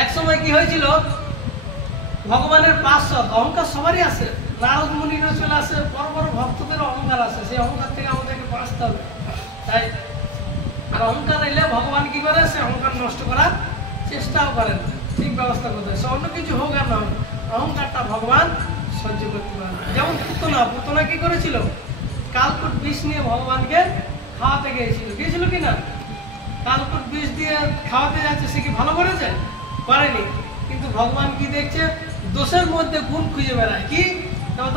এক সময় কি হয়েছিল, ভগবানের পার্শ্বদ অহংকার সবারই আছে, নারদ মুনিরও চলে আসে, বড় বড় ভক্তদের অহংকার আছে, সেই অহংকার থেকে আমাদেরকে বাঁচতে হবে। তাই আর অহংকার এলে ভগবান কি করে, সে অহংকার নষ্ট করার চেষ্টাও করেন, ঠিক ব্যবস্থা করতে হয়। সে অন্য কিছু হোক আর না হোক, অহংকারটা ভগবান সহ্য করতে পারে। যেমন পুতনা কি করেছিল, কালকুট বিষ নিয়ে ভগবানকে খাওয়াতে গিয়েছিল কি না? কালকুট বিষ দিয়ে খাওয়াতে যাচ্ছে, সে কি ভালো করেছে? করেনি। কিন্তু ভগবান কি দেখছে, দোষের মধ্যে গুণ খুঁজে বেড়ায়। কি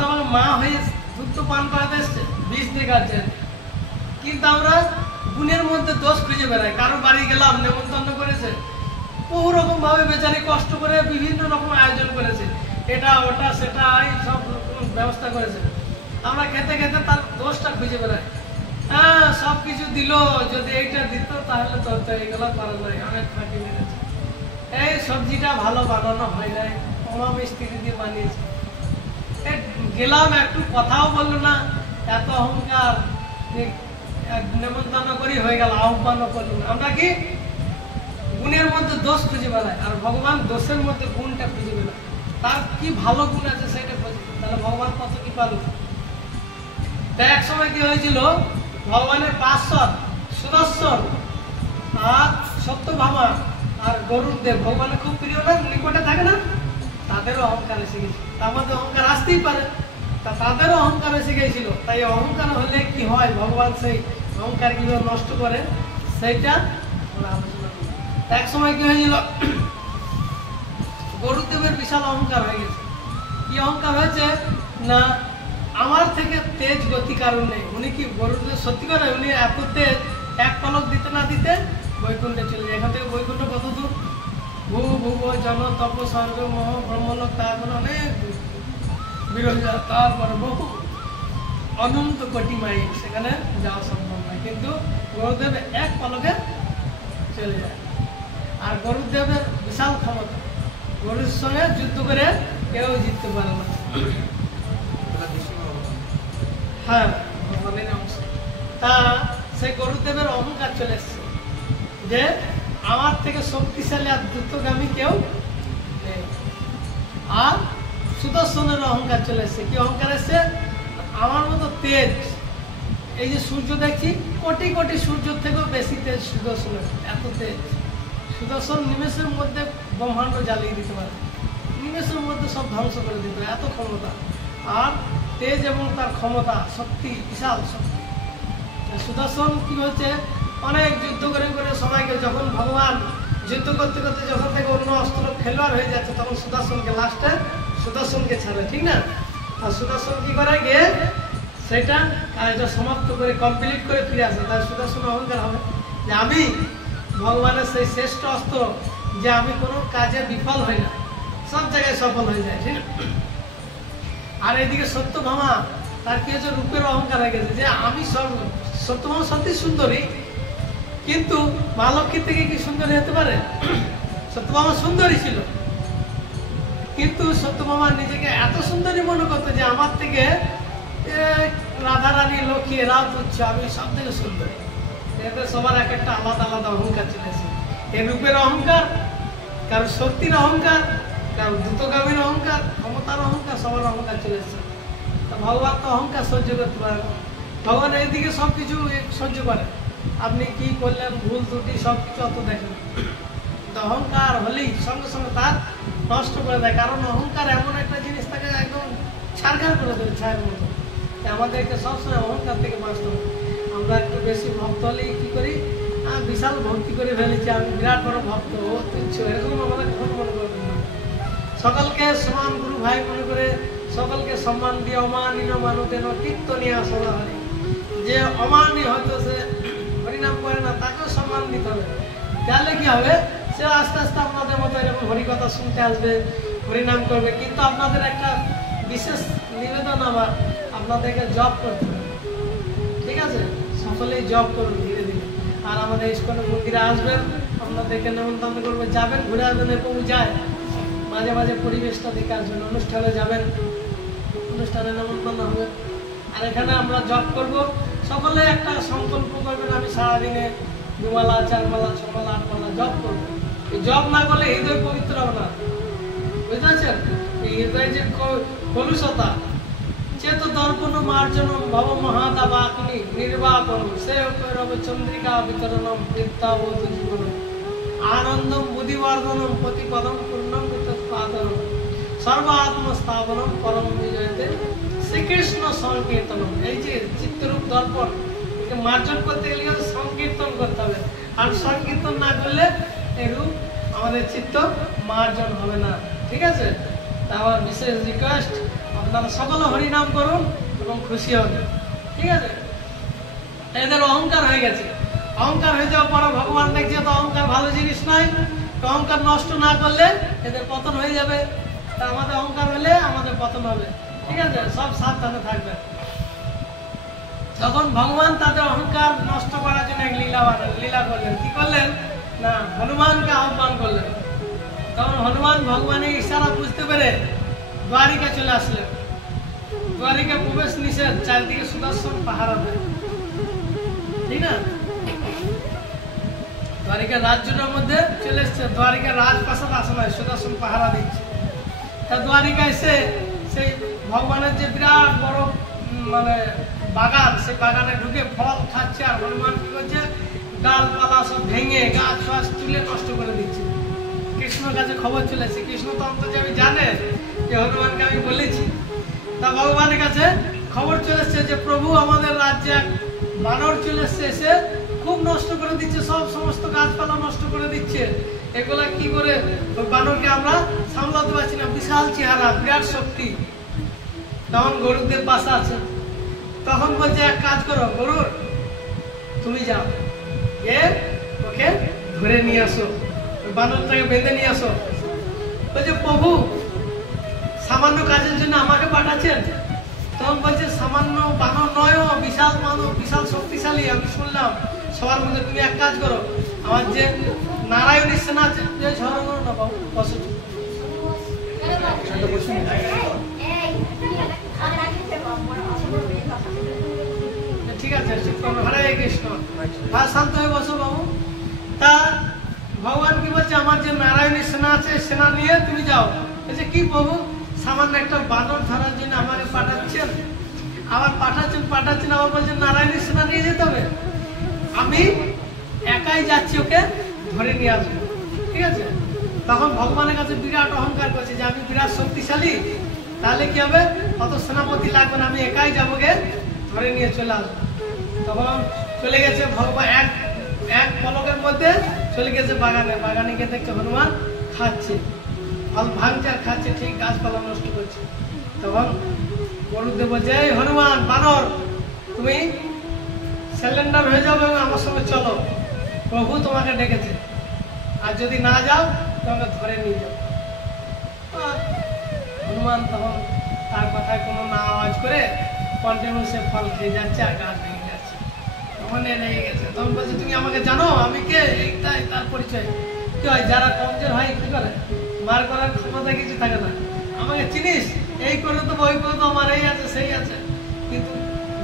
আমার মা হয়ে দুধ তো পান করাতে এসছে, বিষ দিয়ে খাচ্ছে, কিন্তু আমরা গুণের মধ্যে দোষ খুঁজে বেড়াই। কারো বাড়ি গেলাম, নেমন্তন্ন করেছে, বহু রকম ভাবে বেচারি কষ্ট করে বিভিন্ন রকম আয়োজন করেছে, এটা ওটা সেটা সব ব্যবস্থা করেছে, আমরা খেতে খেতে তার দোষটা খুঁজে বেড়াই। হ্যাঁ, সবকিছু দিল, যদি এইটা দিত তাহলে তো এইগুলো করা যায়, অনেক ফাঁকি মেরেছে, এই সবজিটা ভালো বানানো হয় নাই, কমা মিস্ত্রি দিয়ে বানিয়েছে, গেলাম একটু কথাও বললো না, এত অহংকার, নেমন্তন্ন করি হয়ে গেল, আহ্বানও করলো না। আমরা কি গুণের মধ্যে দোষ খুঁজে বেড়াই, আর ভগবান দোষের মধ্যে গুণটা খুঁজে বেড়ায়, তার কি ভালো গুণ আছে সেটা খুঁজে, তাহলে ভগবান কত কি পারল। তাই এক সময় কি হয়েছিল, ভগবানের পার্শ্বদ সুদর্শন আর সত্যভামা আর গরুড়দেব, ভগবানের খুব প্রিয় না, নিকটে থাকে না, তাদেরও অহংকার এসে গেছে। তার মধ্যে অহংকার আসতেই পারে, তা তাদেরও অহংকার এসে গেছিল। তাই অহংকার হলে কি হয়, ভগবান সেই অহংকার কিভাবে নষ্ট করে সেইটা আমরা আলোচনা করি। এক সময় কি হয়েছিল, গরুদেবের বিশাল অহংকার হয়ে গেছে। কি অহংকার হয়েছে না, আমার থেকে তেজ গতি কারণ নেই। উনি কি গরুদেব সত্যি করে, উনি এত তেজ, এক পলক দিতে না দিতে বৈকুণ্ঠে চলে যায়। এখান থেকে বৈকুণ্ঠ কত দূর, ভুব জন তপ স্বর্গ মহ ব্রহ্মলোক, তারপরে অনেক বিরোধা, তারপরে বহু অনন্ত কোটি মাইল, সেখানে যাওয়া সম্ভব নয়। কিন্তু গরুদেব এক পলকে চলে যায়। আর গরুদেবের বিশাল ক্ষমতা, গরুর সঙ্গে যুদ্ধ করে কেউ জিততে পারে না। হ্যাঁ, ভগবানের অংশ। তা সেই গরুদেবের অহংকার চলে এসছে যে আমার থেকে শক্তিশালী আর দ্রুতগামী কেউ নেই। আর সুদর্শনের অহংকার চলে এসছে। কি অহংকার এসছে, আমার মতো তেজ, এই যে সূর্য দেখছি, কোটি কোটি সূর্যের থেকেও বেশি তেজ সুদর্শনের, এত তেজ। সুদর্শন নিমেষের মধ্যে ব্রহ্মাণ্ড জ্বালিয়ে দিতে পারে, নিমেষের মধ্যে সব ধ্বংস করে দিতে পারে, এত ক্ষমতা। আর তেজ এবং তার ক্ষমতা, শক্তি, বিশাল শক্তি। সুদর্শন কি হচ্ছে, অনেক যুদ্ধ করে করে সবাইকে, যখন ভগবান যুদ্ধ করতে করতে যখন থেকে অন্য অস্ত্র খেলোয়াড় হয়ে যাচ্ছে, তখন সুদর্শনকে লাস্টে সুদর্শনকে ছাড়ে, ঠিক না? আর সুদর্শন কি করে গিয়ে সেটা কাজটা সমাপ্ত করে কমপ্লিট করে ফিরে আসে। তাই সুদর্শন অহংকার হবে যে আমি ভগবানের সেই শ্রেষ্ঠ অস্ত্র, যে আমি কোনো কাজে বিফল হই না, সব জায়গায় সফল হয়ে যায়, ঠিক না? আর এদিকে সত্যভামা, তার কি হচ্ছে, রূপের অহংকার হয়ে গেছে, যে আমি সত্যভামা সত্যি সুন্দরী, কিন্তু মা লক্ষ্মীর থেকে কি সুন্দরী হতে পারে? সত্যভামা সুন্দরী ছিল, কিন্তু সত্যভামা নিজেকে এত সুন্দরী মনে করতো যে আমার থেকে রাধারানী, লক্ষ্মী, এরাও তুচ্ছ, আমি সব থেকে সুন্দরী। এতে সবার এক একটা আলাদা আলাদা অহংকার চলেছে। এই রূপের অহংকার, কারো শক্তির অহংকার, কারো দ্রুতগামীর অহংকার, ক্ষমতার অহংকার, সবার অহংকার চলেছে। ভগবান তো অহংকার সহ্য করতে পারে না। ভগবান এইদিকে সবকিছু সহ্য করে, আপনি কি করলেন, ভুল ত্রুটি সবকিছু অত দেখেন। অহংকার হলেই সঙ্গে সঙ্গে তার নষ্ট করে দেয়। কারণ অহংকার এমন একটা জিনিস, তাকে একদম ছাড়খাড় করে দেবে, ছায়ের মতো। আমাদেরকে সবসময় অহংকার থেকে বাঁচতে হবে। আমরা একটু বেশি ভক্ত হলেই কি করি, বিশাল ভক্তি করে ফেলেছি, আমি বিরাট বড় ভক্ত, ও তুচ্ছ, এরকম আমাদের কখনো মনে করবেন না। সকলকে সমান গুরু ভাই মনে করে, সকলকে সম্মান দিয়ে অমানীয় মানুষের কীর্তনীয় আসলা হয়। যে অমানী হয়তো সে হরিনাম করে না, তাকেও সম্মান দিতে হবে। তাহলে কি হবে, সে আস্তে আস্তে আপনাদের মতো এরকম হরিকথা শুনতে আসবে, হরিনাম করবে। কিন্তু আপনাদের একটা বিশেষ নিবেদন, আমার আপনাদেরকে জব করতে হবে, ঠিক আছে? সকলেই জব করুন ধীরে ধীরে। আর আমাদের ইস্কনের মন্দিরে আসবেন, আপনাদেরকে নেমন্তন্ন করবে, যাবেন, ঘুরে আসবেন। এরকম যায় মাঝে মাঝে পরিবেশটা দেখে আসবেন, অনুষ্ঠানে যাবেন, অনুষ্ঠানে নেমন্তন্ন হবে। আর এখানে আমরা জব করব, সকলে একটা সংকল্প করবেন, আমি সারাদিনে 2 মালা 4 মালা 6 মালা 8 মালা জব করবো। জপ না করলে হৃদয় পবিত্র হবে না, বুঝতে পারছেন? এই হৃদয় যে কলুষতা, চেত দর্পণ মার্জন ভব মহাদাবাগ্নি নির্বাপন সে রব চন্দ্রিকা বিতরণম বিদ্যাবোধ জীবন আনন্দম বুদ্ধিবর্ধনম প্রতিপদম পূর্ণম বিতৎপাদনম সর্বাত্মস্থাপনম পরম বিজয়তে শ্রীকৃষ্ণ সংকীর্তনম। এই যে চিত্তরূপ দর্পণ মার্জন করতে গেলে সংকীর্তন করতে হবে, আর সংকীর্তন না করলে এই রূপ আমাদের চিত্ত মার্জন হবে না, ঠিক আছে? তা আমার বিশেষ রিকোয়েস্ট, আপনারা সকলে হরিনাম করুন এবং খুশি হন, ঠিক আছে? এদের অহংকার হয়ে গেছে, অহংকার হয়ে যাওয়ার পরে ভগবান দেখছে তো অহংকার ভালো জিনিস নয়, অহংকার নষ্ট না করলে এদের পতন হয়ে যাবে। তা আমাদের অহংকার হলে আমাদের পতন হবে, ঠিক আছে? সব সাবধানে থাকবে। তখন ভগবান তাদের অহংকার নষ্ট করার জন্য এক লীলা করলেন। কি করলেন না, হনুমানকে আহ্বান করলেন। তখন হনুমান ভগবানের ইশারা বুঝতে পেরে দ্বারিকা চলে আসলেন। দ্বারিকা প্রবেশ নিষেধ, চারদিকে সুদর্শন পাহারা দেয়, ঠিক না? দ্বারিকা রাজ্যটার মধ্যে চলে এসছে, দ্বারিকা রাজপ্রাসাদ আসে নয়, সুদর্শন পাহারা দিচ্ছে। তা দ্বারিকা এসে সেই ভগবানের যে বিরাট বড় মানে বাগান, সেই বাগানে ঢুকে ফল খাচ্ছে, আর হনুমান কি করছে, ডালপালা সব ভেঙে গাছ ফাছ তুলে নষ্ট করে দিচ্ছে। কৃষ্ণর কাছে খবর চলেছে, কৃষ্ণ তো অন্তর্যামী জানে যে হনুমানকে আমি বলেছি। তা ভগবানের কাছে খবর চলেছে যে প্রভু আমাদের রাজ্যে বানর চলে এসছে, এসে খুব নষ্ট করে দিচ্ছে, সব সমস্ত গাছপালা নষ্ট করে দিচ্ছে। এগুলা কি করে বানরকে আমরা সামলাতে পারছি না, বিশাল চেহারা, বিরাট শক্তি। তখন গরুদেব পাশে আছে, তখন বলছে এক কাজ করো গরুর, তুমি যাও ওকে ধরে নিয়ে আসো, বানরটাকে বেঁধে নিয়ে আসো। বলছে প্রভু সামান্য কাজের জন্য আমাকে পাঠাচ্ছেন? তখন বলছে সামান্য বানর নয়, বিশাল মানব, বিশাল শক্তিশালী, আমি শুনলাম সবার মধ্যে। তুমি এক কাজ করো, আমার যে নারায়ণী সেনা আছে, ঝড় করো না বাবু, বসো। ঠিক আছে, হরে কৃষ্ণ, শান্ত হয়ে বসো বাবু। তা ভগবান কি বলছে, আমার যে নারায়ণী সেনা আছে, সেনা নিয়ে তুমি যাও। বলছে কি প্রভু, সামান্য একটা বানর ধরার জন্য আমাকে পাঠাচ্ছেন? আবার পাঠাচ্ছেন আবার বলছেন নারায়ণী সেনা নিয়ে যেতে হবে? আমি একাই যাচ্ছি, ওকে ধরে নিয়ে আসবো, ঠিক আছে? তখন ভগবানের কাছে বিরাট অহংকার করছে যে আমি বিরাট শক্তিশালী, তাহলে কি হবে, অত সেনাপতি লাগবে না, আমি একাই যাবো, গে ধরে নিয়ে চলে আসবো। তখন চলে গেছে ভগবান, এক পলকের মধ্যে চলে গেছে বাগানে। বাগানে গিয়ে দেখছে হনুমান খাচ্ছে, ফল ভাঙছে আর খাচ্ছে, ঠিক গাছপালা নষ্ট করছে। তখন গরুদেব বলছে, এই হনুমান বানর, তুমি স্যালেন্ডার হয়ে যাও এবং আমার সঙ্গে চলো, প্রভু তোমাকে ডেকেছে, আর যদি না যাও তোমাকে ধরে নিয়ে যাও। হনুমান তখন তার কথায় কোনো না আওয়াজ করে কন্টিনিউ সে ফল খেয়ে যাচ্ছে আর গাছ ভেঙে যাচ্ছে। তখন লেগে গেছে, তখন বলছে তুমি আমাকে জানো আমি কে? এইটাই তার পরিচয়। কি হয়, যারা কমজোর হয় কি করে, মার করার ক্ষমতা কিছু থাকে না। আমাকে চিনিস, এই করে তো ওই করে তো আমার এই আছে সেই আছে, কিন্তু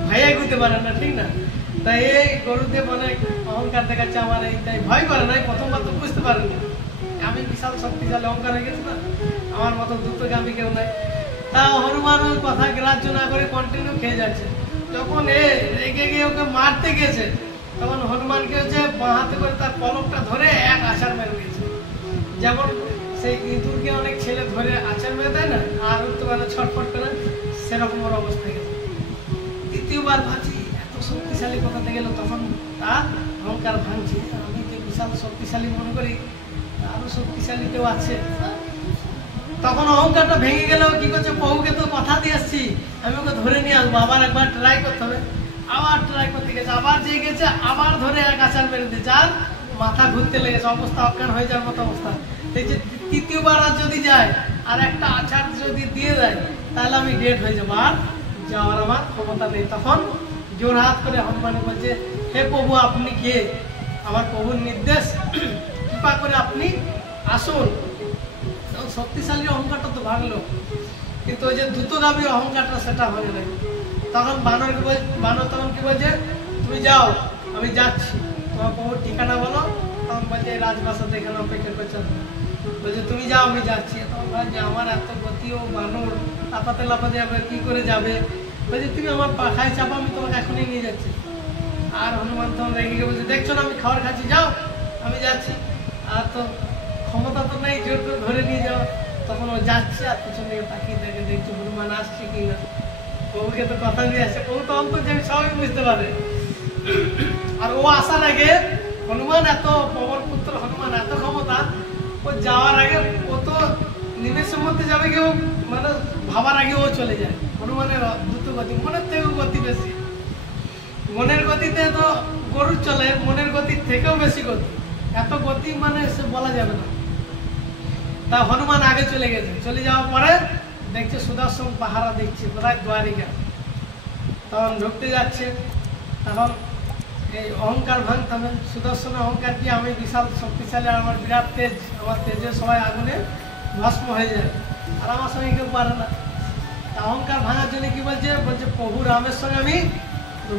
ভাইয়া করতে পারে না, ঠিক না? তাই এই গরুদেব অনেক অহংকার দেখাচ্ছে আমার, এই তাই ভয় করে নাই, প্রথমবার তো বুঝতে পারেনি আমি বিশাল শক্তিশালী, অহংকার হয়ে গেছে না, আমার মতো দ্রুতগামী কেউ নাই। তা হনুমান ওই কথা গ্রাহ্য না করে কন্টিনিউ খেয়ে যাচ্ছে। যখন রেগে গিয়ে ওকে মারতে গেছে, তখন হনুমানকে হচ্ছে বাঁ হাতে করে তার পলকটা ধরে এক আছাড় মেরে দিয়েছে। যেমন সেই ইঁদুরকে অনেক ছেলে ধরে আছাড় মেরে দেয় না, আর উঠতে পারে ছটফট করে, সেরকম ওর অবস্থা গেছে। দ্বিতীয়বার ভাবছি এত শক্তিশালী কোথাতে গেল, তখন তার অহংকার ভাঙছে, আমি যে বিশাল শক্তিশালী মনে করি, আরো শক্তিশালী কেউ আছে। তখন অহংকারটা ভেঙে গেল, কি করছে, প্রভুকে তো কথা দিয়ে আসছি আমি ওকে ধরে নিয়ে আসবো, আবার একবার ট্রাই করতে হবে। আবার ট্রাই করতে গেছে, আবার যে গেছে, আবার ধরে এক আছাড় মেরে দিয়েছে, আর মাথা ঘুরতে লেগেছে, অবস্থা অজ্ঞান হয়ে যাওয়ার মতো অবস্থা। এই যে তৃতীয়বার আর যদি যায় আর একটা আছাড় যদি দিয়ে দেয়, তাহলে আমি ডেড হয়ে যাবো, আর যাওয়ার আমার ক্ষমতা নেই। তখন জোর হাত করে হনুমান বলছে, হে প্রভু আপনি কে? আমার প্রভুর নির্দেশ, কৃপা করে আপনি আসুন। শক্তিশালী অহংকারটা তো ভাঙলো, কিন্তু ওই যে দ্রুতগামী অহংকারটা সেটা ভাঙে নাই। তখন বানর তখন কি বলছে, তুমি যাও, আমি যাচ্ছি, তোমার প্রভুর ঠিকানা বলো, তখন বলছে রাজপ্রাসাদ এখানে অপেক্ষা করছে, বলছে তুমি যাও আমি যাচ্ছি। তখন ভাবছে আমার এত গতি ও বানর লাপাতে লাপাতে যাবে, কি করে যাবে? বলছে তুমি আমার পাখায় চাপা, আমি তোমাকে এখনই নিয়ে যাচ্ছি। আর হনুমান তখন রেগে গিয়ে বলছে দেখছো না আমি খাবার খাচ্ছি, যাও আমি যাচ্ছি। আর তো ক্ষমতা তো নেই জোর করে ধরে নিয়ে যাওয়া। তখন ও যাচ্ছে আর পিছন দিকে তাকিয়ে দেখে, দেখছো হনুমান আসছে কিনা। বউকে তো কথা দিয়ে আসছে, ও তো অন্তর্যামী সবাই বুঝতে পারে। আর ও আসার আগে হনুমান এত পবন পুত্র, হনুমান এত ক্ষমতা, ও যাওয়ার আগে ও তো নিমেষের মধ্যে যাবে, কেউ মানে ভাবার আগে ও চলে যায়। হনুমানের দ্রুত গতি, মনের থেকেও গতি বেশি। মনের গতিতে তো গরুর চলে, মনের গতির থেকেও বেশি গতি। এত গতি মানে সে বলা যাবে না। তা হনুমান আগে চলে গেছে, চলে যাওয়ার পরে দেখছে সুদর্শন পাহারা দিচ্ছে কোথায়, দ্বারিকা। তখন ঢুকতে যাচ্ছে, তখন এই অহংকার ভাঙতে হবে। সুদর্শনের অহংকার কি, আমি বিশাল শক্তিশালী, আর আমার বিরাট তেজ, আমার তেজের সবাই আগুনে ভস্ম হয়ে যায়, আর আমার সঙ্গে কেউ পারে না। তা অহংকার ভাঙার জন্য কি বলছে, বলছে প্রভু রামের সঙ্গে আমি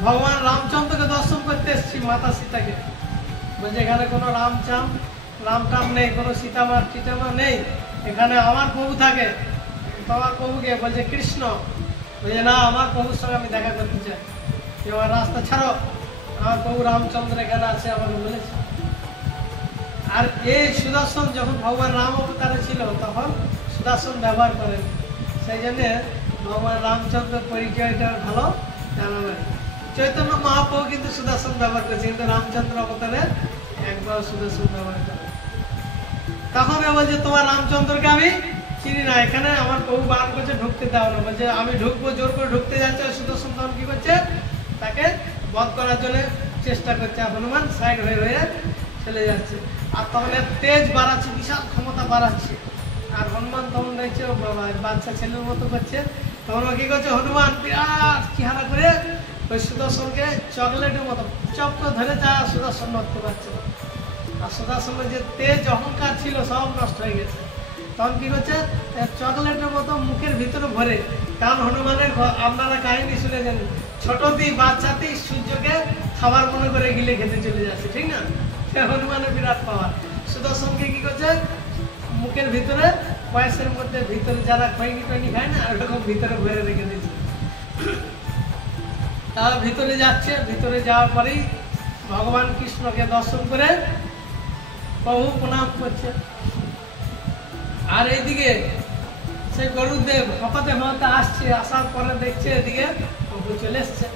ভগবান রামচন্দ্রকে দর্শন করতে এসেছি, মাতা সীতাকে। বলছে এখানে কোনো রামটাম নেই, কোনো সীতামার টিটামা নেই, এখানে আমার প্রভু থাকে। তোমার প্রভুকে বলছে কৃষ্ণ। বলছে না, আমার প্রভুর সঙ্গে আমি দেখা করতে চাই, আমার রাস্তা ছাড়ো, আমার প্রভু রামচন্দ্র এখানে আছে আমাকে বলেছে। আর এই সুদর্শন যখন ভগবান রাম অবতারে ছিল তখন সুদর্শন ব্যবহার করেন, সেই জন্য ভগবান রামচন্দ্রের পরিচয়টা ভালো জানা যায়। চৈতন্য মহাপ্রভু কিন্তু সুদর্শন ব্যবহার করেছে, কিন্তু রামচন্দ্র অবতারে একবার সুদর্শন ব্যবহার করে। তখন বলছে তোমার রামচন্দ্রকে আমি চিনি না, এখানে আমার প্রভু বারণ করছে ঢুকতে দাও না। বলছে আমি ঢুকবো, জোর করে ঢুকতে যাচ্ছে। সুদর্শন তখন কি করছে, তাকে বধ করার জন্য চেষ্টা করছে। হনুমান সাইড হয়ে হয়ে চলে যাচ্ছে, আর তখন তেজ বাড়াচ্ছে, বিশাল ক্ষমতা বাড়াচ্ছে। আর হনুমান তখন দেখছে বাচ্চা ছেলের মতো করছে। তখন কি করছে, হনুমান বিরাট চেহারা করে ওই সুদর্শনকে চকলেটের মতো চপ করে ধরে যা, সুদর্শন নড়তে পারছে। আর সুদর্শনের যে তেজ অহংকার ছিল সব নষ্ট হয়ে গেছে। তখন কি করছে, চকলেটের মতো মুখের ভিতরে ভরে। কারণ হনুমানের আপনারা কাহিনী শুনেছেন, ছোটটি বাচ্চাটি সূর্যকে খাবার মনে করে গিলে খেতে চলে যাচ্ছে, ঠিক না? সে হনুমানের বিরাট পাওয়ার। সুদর্শনকে কি করছে, মুখের ভিতরে বয়সের মধ্যে ভিতরে যারা খৈনি টৈনি খায় না, ওরকম ভিতরে ভরে রেখে দিয়েছে। তারা ভিতরে যাচ্ছে, ভিতরে যাওয়ার পরেই ভগবান কৃষ্ণকে দর্শন করে প্রভু প্রণাম করছে। আর এইদিকে সেই গরুদেব হাঁপাতে হাঁপাতে আসছে, আসার পরে দেখছে এদিকে প্রভু চলে এসছে।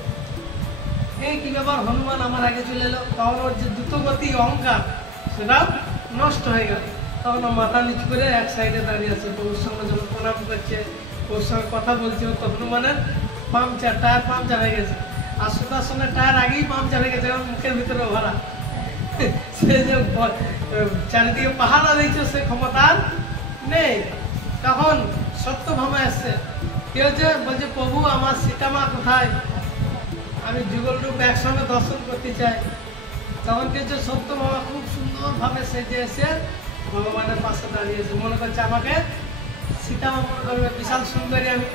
এই কি ব্যাপার, হনুমান আমার আগে চলে এলো। তখন ওর যে দ্রুতগতি অহংকার সেটা নষ্ট হয়ে গেল। তখন মাথা নিচু করে এক সাইডে দাঁড়িয়ে আছে, প্রভুর সঙ্গে যখন প্রণাম করছে, প্রভুর সঙ্গে কথা বলছে, তো হনুমানের টায়ার পাংচার হয়ে গেছে। আর সুদর্শনের টায়ার আগেই পাংচার হয়ে গেছে, মুখের ভিতরে ভরা। সে যে চারিদিকে পাহারা দিয়েছে সে ক্ষমতা নেই। তখন সত্যভামা এসছে, কি হচ্ছে, বলছে প্রভু আমার সীতামা কোথায়, আমি যুগল রূপ একসঙ্গে দর্শন করতে চাই। তখন কি হচ্ছে, সত্যভামা খুব সুন্দরভাবে সেজে এসে ভগবানের পাশে দাঁড়িয়েছে, মনে করছে আমাকে সীতামা মনে করবে, বিশাল সুন্দরী আমি।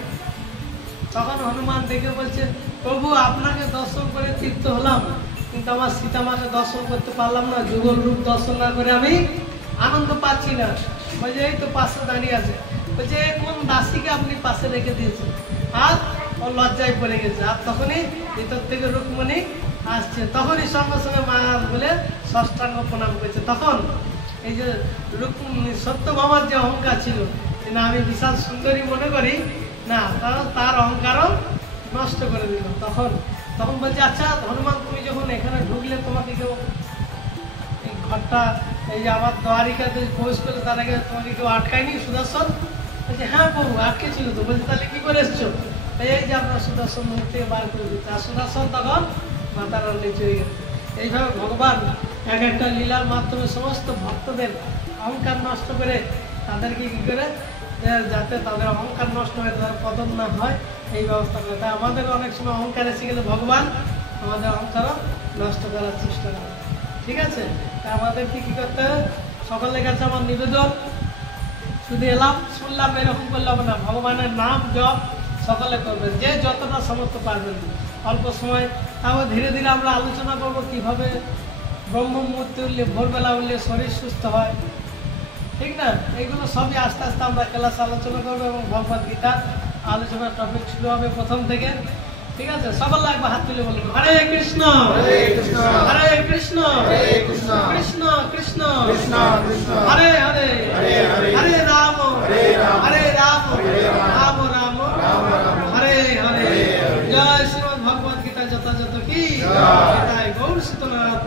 তখন হনুমান দেখে বলছে প্রভু আপনাকে দর্শন করে তৃপ্ত হলাম, কিন্তু আমার সীতামাকে দর্শন করতে পারলাম না, যুগল রূপ দর্শন না করে আমি আনন্দ পাচ্ছি না। বলছে এই তো পাশে দাঁড়িয়ে আছে। বলছে কোন দাসীকে আপনি পাশে রেখে দিয়েছেন? আর ও লজ্জায় পড়ে গেছে। আর তখনই ভিতর থেকে রুক্মণী আসছে, তখনই সঙ্গে সঙ্গে মা বলে ষষ্ঠাঙ্গ প্রণাম করেছে। তখন এই যে রুক্মণী সত্যভামার যে অহংকার ছিল, না আমি বিশাল সুন্দরী মনে করি না, তার অহংকারও নষ্ট করে দিল। তখন বলছে আচ্ছা হনুমান তুমি যখন এখানে ঢুকলে তোমাকে কেউ এই ঘরটা, এই যে আমার দ্বারিকাতে প্রবেশ করলে তার আগে তোমাকে কেউ আটকায়নি সুদর্শন? বলছে হ্যাঁ প্রভু আটকে ছিল তো। বলছে তাহলে কি করে এসছো? এই যে আপনার সুদর্শন মুখ থেকে বার করে দিচ্ছে। আর সুদর্শন তখন মাতার নিচে হয়ে গেছে। এইভাবে ভগবান এক একটা লীলার মাধ্যমে সমস্ত ভক্তদের অহংকার নষ্ট করে তাদেরকে কি করে, যাতে তাদের অহংকার নষ্ট হয়, তাদের পতন না হয়, এই ব্যবস্থা করে। তাই আমাদের অনেক সময় অহংকার এসে গেলে ভগবান আমাদের অহংকারও নষ্ট করার চেষ্টা করে। ঠিক আছে, তাই আমাদের কি করতে হবে? সকলের কাছে আমার নিবেদন, শুধু এলাম শুনলাম এরকম করলাম না, ভগবানের নাম জপ সকলে করবেন, যে যতটা সমর্থ পারবেন। অল্প সময় তাও ধীরে ধীরে আমরা আলোচনা করবো কিভাবে ব্রহ্ম মুহূর্তে উঠলে ভোরবেলা উঠলে শরীর সুস্থ হয়, ঠিক না? এইগুলো সবই আস্তে আস্তে আমরা ক্লাস আলোচনা করবো এবং ভগবদ গীতার আলোচনার টপিক শুরু হবে প্রথম থেকে, ঠিক আছে? সবার লাগবে হাত তুলে বলবো হরে কৃষ্ণ হরে কৃষ্ণ হরে কৃষ্ণ কৃষ্ণ কৃষ্ণ হরে হরে হরে রাম হরে রাম রাম রাম হরে হরে। জয় শ্রীমদ ভগবদ গীতা যথাযথ কি জয়। গৌর সীতনাথ।